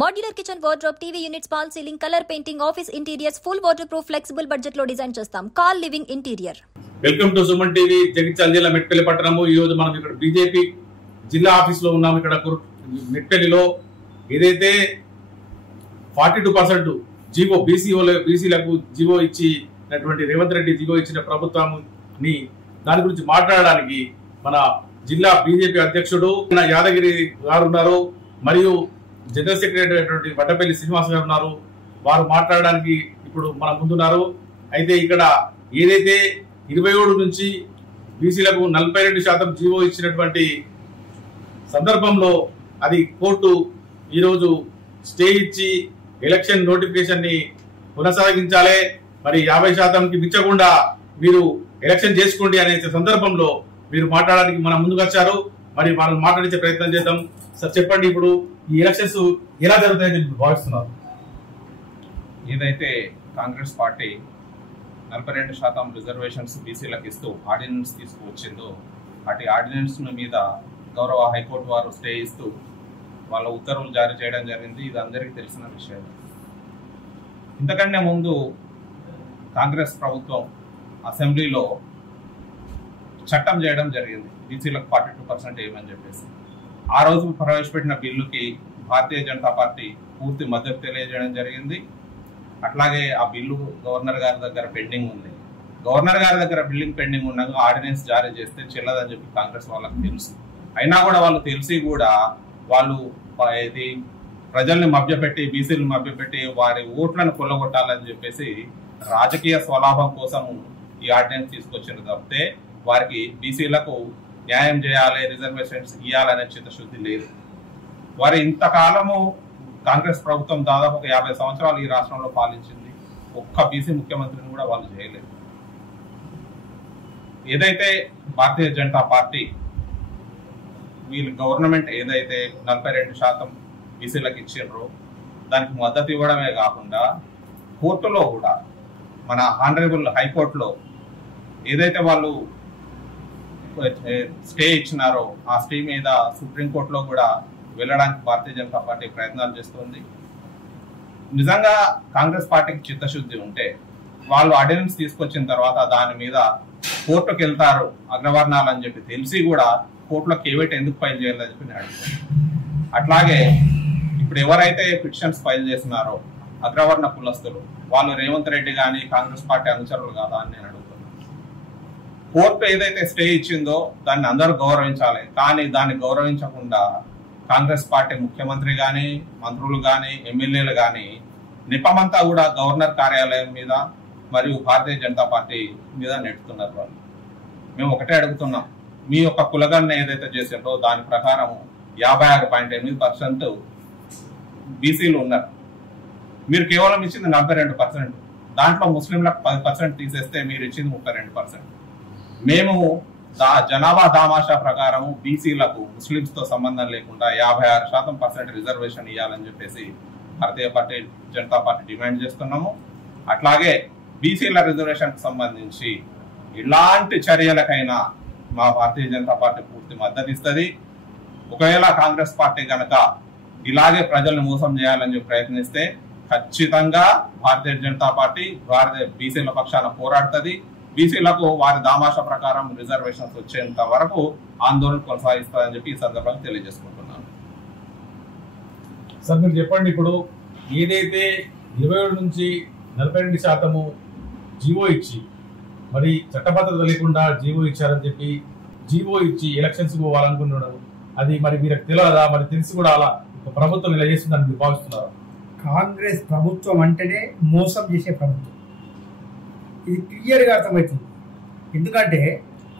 Modular kitchen wardrobe, TV units, fall ceiling, color painting, office interiors, full waterproof, flexible budget లో design చేస్తాం. Call living interior. Welcome to Suman TV. Jagtial జిల్లా మెట్పల్లి పట్టణము. ఈ రోజు మనం ఇక్కడ బీజేపీ జిల్లా ఆఫీస్ లో ఉన్నాం. ఇక్కడ మెట్పల్లిలో ఏదైతే 42% జీవో బీసీలకు జీవో ఇచ్చినటువంటి రేవంత్ రెడ్డి జీవో ఇచ్చిన ప్రభుత్వాన్ని దాని గురించి మాట్లాడడానికి మన జిల్లా బీజేపీ అధ్యక్షుడు యాదగిరి గారు ఉన్నారు, మరియు జనరల్ సెక్రటరీ అయినటువంటి వడ్డపల్లి శ్రీనివాస్ గారు ఉన్నారు. వారు మాట్లాడడానికి ఇప్పుడు మన ముందున్నారు. అయితే ఇక్కడ ఏదైతే 27 నుంచి బీసీలకు 42% జీవో ఇచ్చినటువంటి సందర్భంలో అది కోర్టు ఈరోజు స్టే ఇచ్చి ఎలక్షన్ నోటిఫికేషన్ ని కొనసాగించాలి, మరి 50%కి మించకుండా మీరు ఎలక్షన్ చేసుకోండి అనే సందర్భంలో మీరు మాట్లాడడానికి మన ముందుకు వచ్చారు. మరి వాళ్ళని మాట్లాడించే ప్రయత్నం చేద్దాం. సార్ చెప్పండి, ఇప్పుడు ఈ ఎలక్షన్స్ ఎలా జరుగుతాయని మీరు భావిస్తున్నారు? ఏదైతే కాంగ్రెస్ పార్టీ 42% రిజర్వేషన్స్ బీసీలకు ఇస్తూ ఆర్డినెన్స్ తీసుకువచ్చిందో అటు ఆర్డినెన్స్ మీద గౌరవ హైకోర్టు వారు స్టే ఇస్తూ వాళ్ళ ఉత్తర్వులు జారీ చేయడం జరిగింది. ఇది అందరికీ తెలిసిన విషయం. ఇంతకంటే ముందు కాంగ్రెస్ ప్రభుత్వం అసెంబ్లీలో చట్టం చేయడం జరిగింది, బీసీలకు 42% ఏమని చెప్పేసి. ఆ రోజు ప్రవేశపెట్టిన బిల్లుకి భారతీయ జనతా పార్టీ పూర్తి మద్దతు తెలియజేయడం జరిగింది. అట్లాగే ఆ బిల్లు గవర్నర్ గారి దగ్గర పెండింగ్ ఉంది. గవర్నర్ గారి దగ్గర బిల్లింగ్ పెండింగ్ ఉండగా ఆర్డినెన్స్ జారీ చేస్తే చెల్లదని చెప్పి కాంగ్రెస్ వాళ్ళకి తెలుసు. అయినా కూడా వాళ్ళు తెలిసి కూడా వాళ్ళు ఇది ప్రజల్ని మభ్యపెట్టి, బీసీలను మభ్యపెట్టి వారి ఓట్లను కొల్లగొట్టాలని చెప్పేసి రాజకీయ స్వలాభం కోసం ఈ ఆర్డినెన్స్ తీసుకొచ్చిన తప్పితే వారికి బీసీలకు న్యాయం చేయాలి, రిజర్వేషన్స్ ఇవ్వాలనే చిత్తశుద్ధి లేదు. వారు ఇంతకాలము కాంగ్రెస్ ప్రభుత్వం దాదాపు 50 సంవత్సరాలు ఈ రాష్ట్రంలో పాలించింది. ఒక్క బీసీ ముఖ్యమంత్రిని కూడా వాళ్ళు చేయలేదు. ఏదైతే భారతీయ జనతా పార్టీ వీళ్ళు గవర్నమెంట్ ఏదైతే 42% బీసీలకు ఇచ్చిండ్రో దానికి మద్దతు ఇవ్వడమే కాకుండా కోర్టులో కూడా మన ఆనరబుల్ హైకోర్టులో ఏదైతే వాళ్ళు స్టే ఇచ్చినారో ఆ స్టే మీద సుప్రీంకోర్టులో కూడా వెళ్ళడానికి భారతీయ జనతా పార్టీ ప్రయత్నాలు చేస్తుంది. నిజంగా కాంగ్రెస్ పార్టీకి చిత్తశుద్ధి ఉంటే వాళ్ళు ఆర్డినెన్స్ తీసుకొచ్చిన తర్వాత దాని మీద కోర్టుకు వెళ్తారు అగ్రవర్ణాలు అని చెప్పి తెలిసి కూడా కోర్టులో కేవేట్ ఎందుకు ఫైల్ చేయాలని చెప్పి నేను అడుగుతున్నాను. అట్లాగే ఇప్పుడు ఎవరైతే పిటిషన్స్ ఫైల్ చేస్తున్నారో అగ్రవర్ణ కులస్తులు వాళ్ళు రేవంత్ రెడ్డి కానీ కాంగ్రెస్ పార్టీ అనుచరులు కాదా అని నేను అడుగుతున్నాను. కోర్టు ఏదైతే స్టే ఇచ్చిందో దాన్ని అందరూ గౌరవించాలి, కానీ దాన్ని గౌరవించకుండా కాంగ్రెస్ పార్టీ ముఖ్యమంత్రి కానీ మంత్రులు కానీ ఎమ్మెల్యేలు కానీ నిపమంతా కూడా గవర్నర్ కార్యాలయం మీద మరియు భారతీయ జనతా పార్టీ మీద నెట్టుతున్నారు. వాళ్ళు మేము ఒకటే అడుగుతున్నాం, మీ యొక్క కులగణన ఏదైతే చేసిండ్రో దాని ప్రకారం 56.8% బీసీలు ఉన్నారు. మీరు కేవలం ఇచ్చింది 42%. దాంట్లో ముస్లింలకు 10% తీసేస్తే మీరు ఇచ్చింది 32%. మేము జనాభా దామాషా ప్రకారం బీసీలకు ముస్లింస్ తో సంబంధం లేకుండా 56% రిజర్వేషన్ ఇవ్వాలని చెప్పేసి భారతీయ జనతా పార్టీ డిమాండ్ చేస్తున్నాము. అట్లాగే బీసీల రిజర్వేషన్ కు సంబంధించి ఇలాంటి చర్యలకైనా మా భారతీయ జనతా పార్టీ పూర్తి మద్దతు ఇస్తుంది. ఒకవేళ కాంగ్రెస్ పార్టీ కనుక ఇలాగే ప్రజల్ని మోసం చేయాలని చెప్పి ప్రయత్నిస్తే ఖచ్చితంగా భారతీయ జనతా పార్టీ బీసీల పక్షాన పోరాడుతుంది. బీసీలకు వారి దామాషా ప్రకారం రిజర్వేషన్స్ వచ్చేంత వరకు ఆందోళన కొనసాగిస్తారని చెప్పి ఈ సందర్భంగా తెలియజేసుకుంటున్నాను. సార్ మీరు చెప్పండి, ఇప్పుడు ఏదైతే 27 నుంచి 42% జీవో ఇచ్చి మరి చట్టబద్ధత లేకుండా జీవో ఇచ్చారని చెప్పి జీవో ఇచ్చి ఎలక్షన్స్ పోవాలనుకున్నాడు, అది మరి మీకు తెలియదా? మరి తెలిసి కూడా అలా ప్రభుత్వం ఇలా చేస్తుందని మీరు భావిస్తున్నారు? కాంగ్రెస్ ప్రభుత్వం అంటేనే మోసం చేసే ప్రభుత్వం, ఇది క్లియర్గా అర్థమవుతుంది. ఎందుకంటే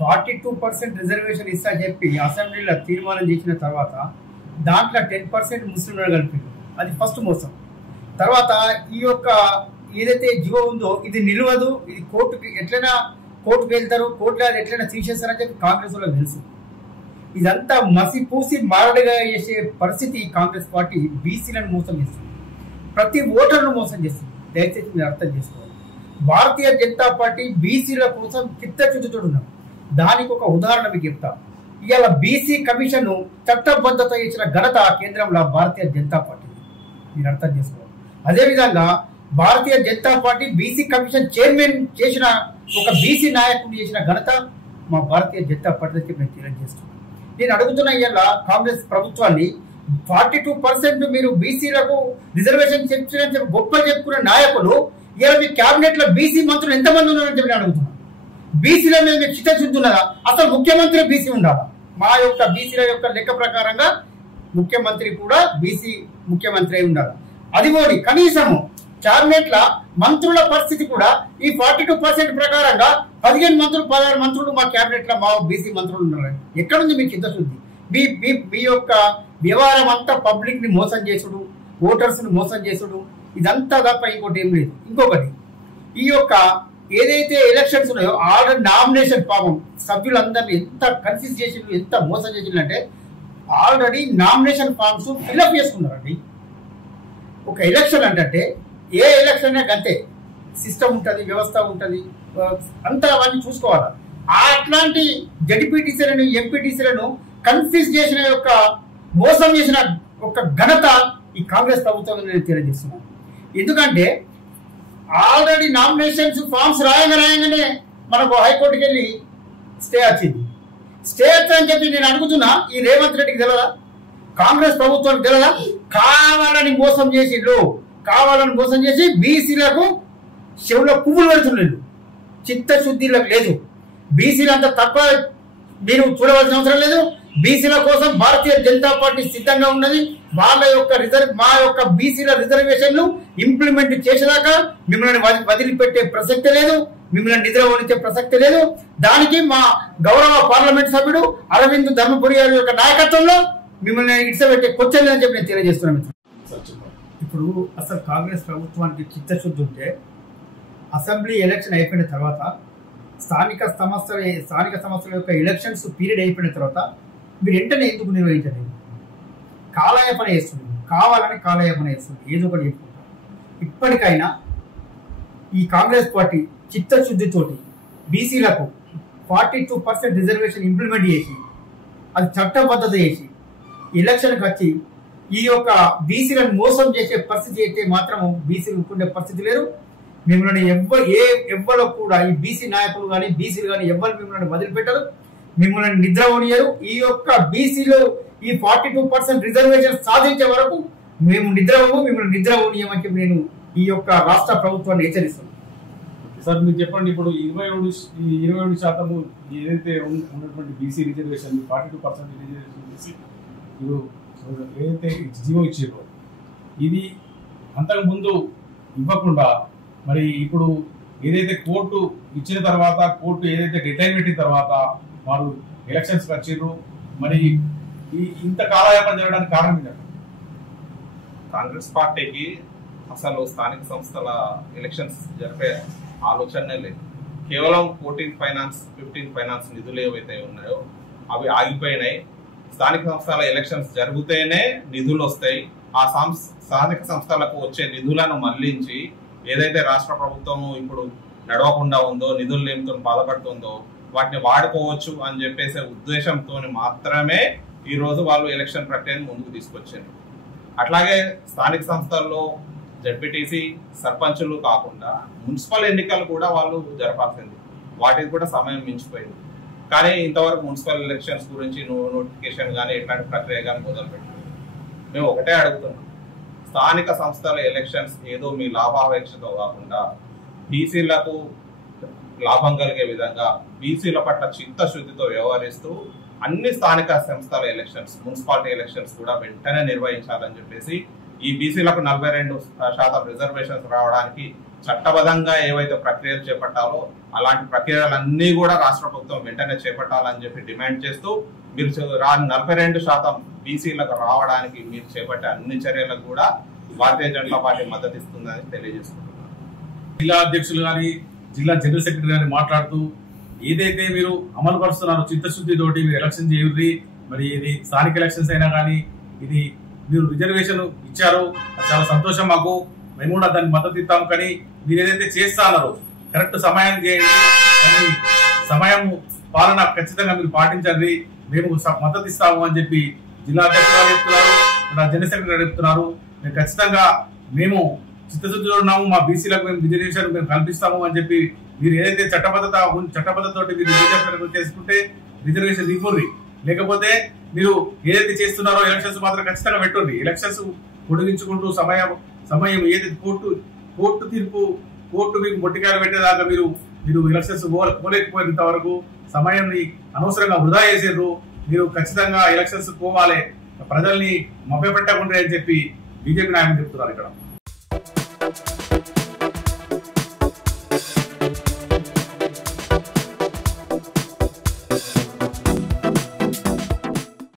42% రిజర్వేషన్ ఇస్తా చెప్పి అసెంబ్లీలో తీర్మానం చేసిన తర్వాత దాంట్లో 10% ముస్లింలు కలిపి అది ఫస్ట్ మోసం. తర్వాత ఈ యొక్క ఏదైతే జీవో ఉందో ఇది నిలవదు, ఇది కోర్టుకు వెళ్తారు, కోర్టులో అది ఎట్లయినా తీసేస్తారని చెప్పి కాంగ్రెస్ వాళ్ళకి తెలుసు. ఇదంతా మసి పూసి మారడిగా చేసే పరిస్థితి కాంగ్రెస్ పార్టీ బీసీలను మోసం చేస్తుంది, ప్రతి ఓటర్ను మోసం చేస్తుంది. దయచేసి మీరు అర్థం చేసుకోవాలి. భారతీయ జనతా పార్టీ బీసీల కోసం చిత్తశుద్ధితో ఉన్నారు. దానికి ఒక ఉదాహరణ మీకు చెప్తా. ఇవాళ బీసీ కమిషన్ చట్టబద్ధత ఇచ్చిన ఘనత కేంద్రంలో భారతీయ జనతా పార్టీ. మీరు అర్థం చేసుకోవాలి. అదేవిధంగా Bharatiya Janata party BC commission chairman చేసిన ఒక బీసీ నాయకుడు చేసిన ఘనత మా భారతీయ జనతా పార్టీ నేను తెలియజేస్తున్నాను. నేను అడుగుతున్న ఇవాళ కాంగ్రెస్ ప్రభుత్వాన్ని 42% మీరు బీసీలకు రిజర్వేషన్ చెప్పిన గొప్ప చెప్పుకున్న నాయకులు ఇవాళ మీ క్యాబినెట్ లో బీసీ మంత్రులు ఎంతమంది ఉన్నారని చెప్పి నేను అడుగుతున్నాను. బీసీల మీద మీకు చిత్తశుద్ధి ఉన్నదా? అసలు ముఖ్యమంత్రి బీసీ ఉండాలా? మా యొక్క బీసీల యొక్క లెక్క ప్రకారంగా ముఖ్యమంత్రి కూడా బీసీ ముఖ్యమంత్రి అయి ఉండాలి. అది పోని కనీసము క్యాబినెట్ ల మంత్రుల పరిస్థితి కూడా ఈ 42% ప్రకారంగా 15 మంత్రులు 16 మంత్రులు మా క్యాబినెట్ లో మా బీసీ మంత్రులు ఉన్నారు. ఎక్కడుంది మీ చిత్తశుద్ధి? మీ యొక్క వ్యవహారం అంతా పబ్లిక్ ని మోసం చేసుడు, ఓటర్స్ ని మోసం చేసుడు, ఇదంతా తప్ప ఇంకోటి ఏం లేదు. ఇంకొకటి, ఈ యొక్క ఏదైతే ఎలక్షన్స్ ఉన్నాయో ఆల్రెడీ నామినేషన్ పాపం సభ్యులందరినీ ఎంత కన్ఫ్యూజ్ చేసిండ్రు, ఎంత మోసం చేసిండ్రంటే ఆల్రెడీ నామినేషన్ ఫామ్స్ ఫిల్అప్ చేసుకున్నారండి. ఒక ఎలక్షన్ అంటే ఏ ఎలక్షన్ అంతే సిస్టమ్ ఉంటుంది, వ్యవస్థ ఉంటుంది, అంతా అవన్నీ చూసుకోవాలి. అట్లాంటి జడ్పీటీసీలను ఎంపీటీసీలను కన్ఫ్యూజ్ చేసిన యొక్క మోసం చేసిన ఒక ఘనత ఈ కాంగ్రెస్ ప్రభుత్వం నేను తెలియజేస్తున్నాను. ఎందుకంటే ఆల్రెడీ నామినేషన్స్ ఫామ్స్ రాయంగానే మనకు హైకోర్టుకి వెళ్ళి స్టే వచ్చింది. స్టే అని చెప్పి నేను అడుగుతున్నా, ఈ రేవంత్ రెడ్డికి తెలియదా? కాంగ్రెస్ ప్రభుత్వానికి తెలియదా? కావాలని మోసం చేసి బీసీలకు చెవులో పువ్వులు పెడుతున్నాడు. చిత్తశుద్ధిలో లేదు. బీసీలు అంత తక్కువ మీరు చూడవలసిన అవసరం లేదు. బీసీల కోసం భారతీయ జనతా పార్టీ సిద్ధంగా ఉన్నది. వాళ్ళ యొక్క మా యొక్క బీసీల రిజర్వేషన్లు ఇంప్లిమెంట్ చేసేదాకా మిమ్మల్ని వదిలిపెట్టే ప్రసక్తి లేదు, మిమ్మల్ని నిద్ర వహించే ప్రసక్తి లేదు. దానికి మా గౌరవ పార్లమెంట్ సభ్యుడు అరవింద్ ధర్మపురి గారి యొక్క నాయకత్వంలో మిమ్మల్ని ఇడిసబెట్టే క్వశ్చన్ లేదని చెప్పి నేను తెలియజేస్తున్నాను. ఇప్పుడు అసలు కాంగ్రెస్ ప్రభుత్వానికి చిత్తశుద్ధి ఉంటే అసెంబ్లీ ఎలక్షన్ అయిపోయిన తర్వాత స్థానిక సంస్థల యొక్క ఎలక్షన్స్ పీరియడ్ అయిపోయిన తర్వాత మీరు వెంటనే ఎందుకు నిర్వహించలేదు? కాలయాపన చేస్తున్నారు, కావాలని కాలయాపన చేస్తున్నారు, ఏదో ఒకటి చెప్పుకుంటారు. ఇప్పటికైనా ఈ కాంగ్రెస్ పార్టీ చిత్తశుద్ధితోటి బీసీలకు 42% రిజర్వేషన్ ఇంప్లిమెంట్ చేసి అది చట్టబద్ధత చేసి ఎలక్షన్కి వచ్చి ఈ యొక్క బీసీలను మోసం చేసే పరిస్థితి అయితే మాత్రం బీసీలు ఉండే పరిస్థితి లేరు. మిమ్మల్ని ఎవ్వరు కూడా ఈ బీసీ నాయకులు కానీ బీసీలు కానీ ఎవ్వరు మిమ్మల్ని వదిలిపెట్టరు, మిమ్మల్ని నిద్రపోనియరు. ఈ యొక్క బీసీలో ఈ 42% రిజర్వేషన్ సాధించే వరకు మేము మిమ్మల్ని నిద్రపోనియమని చెప్పి నేను ఈ యొక్క రాష్ట్ర ప్రభుత్వాన్ని హెచ్చరిస్తున్నాను. సార్ మీరు చెప్పండి, ఇప్పుడు 27% ఏదైతే ఉన్నటువంటి బీసీ రిజర్వేషన్ 42% రిజర్వేషన్ చేసి ఏదైతే జీవో ఇచ్చారో ఇది అంతకు ముందు ఇవ్వకుండా మరి ఇప్పుడు ఏదైతే కోర్టు ఇచ్చిన తర్వాత కోర్టు ఏదైతే డెడ్లైన్ పెట్టిన తర్వాత వారు ఎలక్షన్స్ వచ్చారు, మరి ఇంత కాలయాపన జరగడానికి కారణం ఏంటంటే కాంగ్రెస్ పార్టీకి అసలు స్థానిక సంస్థల ఎలక్షన్స్ జరిపే ఆలోచనే లేదు. కేవలం 14 ఫైనాన్స్ 15 ఫైనాన్స్ నిధులు ఏవైతే ఉన్నాయో అవి ఆగిపోయినాయి. స్థానిక సంస్థల ఎలక్షన్స్ జరిగితేనే నిధులు వస్తాయి. ఆ స్థానిక సంస్థలకు వచ్చే నిధులను మళ్లించి ఏదైతే రాష్ట్ర ప్రభుత్వం ఇప్పుడు నడవకుండా ఉందో, నిధులు లేమితో బాధపడుతుందో వాటిని వాడుకోవచ్చు అని చెప్పేసే ఉద్దేశంతో మాత్రమే ఈ రోజు వాళ్ళు ఎలక్షన్ ప్రక్రియను ముందుకు తీసుకొచ్చారు. అట్లాగే స్థానిక సంస్థల్లో జడ్పీటీసీ సర్పంచులు కాకుండా మున్సిపల్ ఎన్నికలు కూడా వాళ్ళు జరపాల్సింది, వాటికి కూడా సమయం మించిపోయింది. కానీ ఇంతవరకు మున్సిపల్ ఎలక్షన్స్ గురించి నోటిఫికేషన్ కానీ ఇట్లాంటి ప్రక్రియ కానీ మొదలుపెట్టారు. మేము ఒకటే అడుగుతున్నాం, స్థానిక సంస్థల ఎలక్షన్స్ ఏదో మీ లాభాపేక్షతో కాకుండా బీసీలకు లాభం కలిగే విధంగా బీసీల పట్ల చిత్తశుద్ధితో వ్యవహరిస్తూ అన్ని స్థానిక సంస్థల ఎలక్షన్స్ మున్సిపాలిటీ ఎలక్షన్స్ కూడా వెంటనే నిర్వహించాలని చెప్పేసి ఈ బీసీలకు 42% రిజర్వేషన్స్ రావడానికి చట్టబద్ధంగా ఏవైతే ప్రక్రియలు చేపట్టాలో అలాంటి ప్రక్రియలన్నీ కూడా రాష్ట్ర ప్రభుత్వం వెంటనే చేపట్టాలని చెప్పి డిమాండ్ చేస్తూ మీరు 42% బీసీలకు రావడానికి మీరు చేపట్టే అన్ని చర్యలకు కూడా భారతీయ జనతా పార్టీ మద్దతు ఇస్తుందని తెలియజేసుకుంటున్నారు. జిల్లా అధ్యక్షులు కానీ జిల్లా జనరల్ సెక్రటరీ గారిని మాట్లాడుతూ ఏదైతే మీరు అమలు పరుస్తున్నారు చిత్తశుద్ధితోటి మీరు ఎలక్షన్ చేయుర్రి, మరి ఇది స్థానిక ఎలక్షన్స్ అయినా కానీ ఇది మీరు రిజర్వేషన్ ఇచ్చారు, చాలా సంతోషం మాకు, మేము కూడా దానికి మద్దతు ఇస్తాం. కానీ మీరు ఏదైతే చేస్తా అన్నారో కరెక్ట్ సమయానికి చేయండి, కానీ సమయం పాలన ఖచ్చితంగా మీరు పాటించండి, మేము మద్దతు ఇస్తాము అని చెప్పి జిల్లా అధ్యక్షులు చెప్తున్నారు, జనరల్ సెక్రటరీ చెప్తున్నారు. మేము ఖచ్చితంగా మేము చిత్తశుద్ధిలో ఉన్నాము, మా బీసీలకు మేము రిజర్వేషన్ మేము కల్పిస్తాము అని చెప్పి మీరు ఏదైతే చట్టబద్ధతోటి మీరు రిజర్వేషన్ చేసుకుంటే రిజర్వేషన్ ఇవ్వండి, లేకపోతే మీరు ఏదైతే చేస్తున్నారో ఎలక్షన్స్ మాత్రం ఖచ్చితంగా పెట్టుండి. ఎలక్షన్స్ పొడిగించుకుంటూ సమయం ఏదైతే కోర్టు తీర్పు మీకు మొట్టికాయలు పెట్టేదాకా మీరు ఎలక్షన్స్ పోలేకపోయినంత వరకు సమయాన్ని అనవసరంగా వృధా చేసేరు. మీరు ఖచ్చితంగా ఎలక్షన్స్ పోవాలి, ప్రజల్ని మభ్యపెట్టకుండా అని చెప్పి బీజేపీ నాయకులు చెప్తున్నారు ఇక్కడ.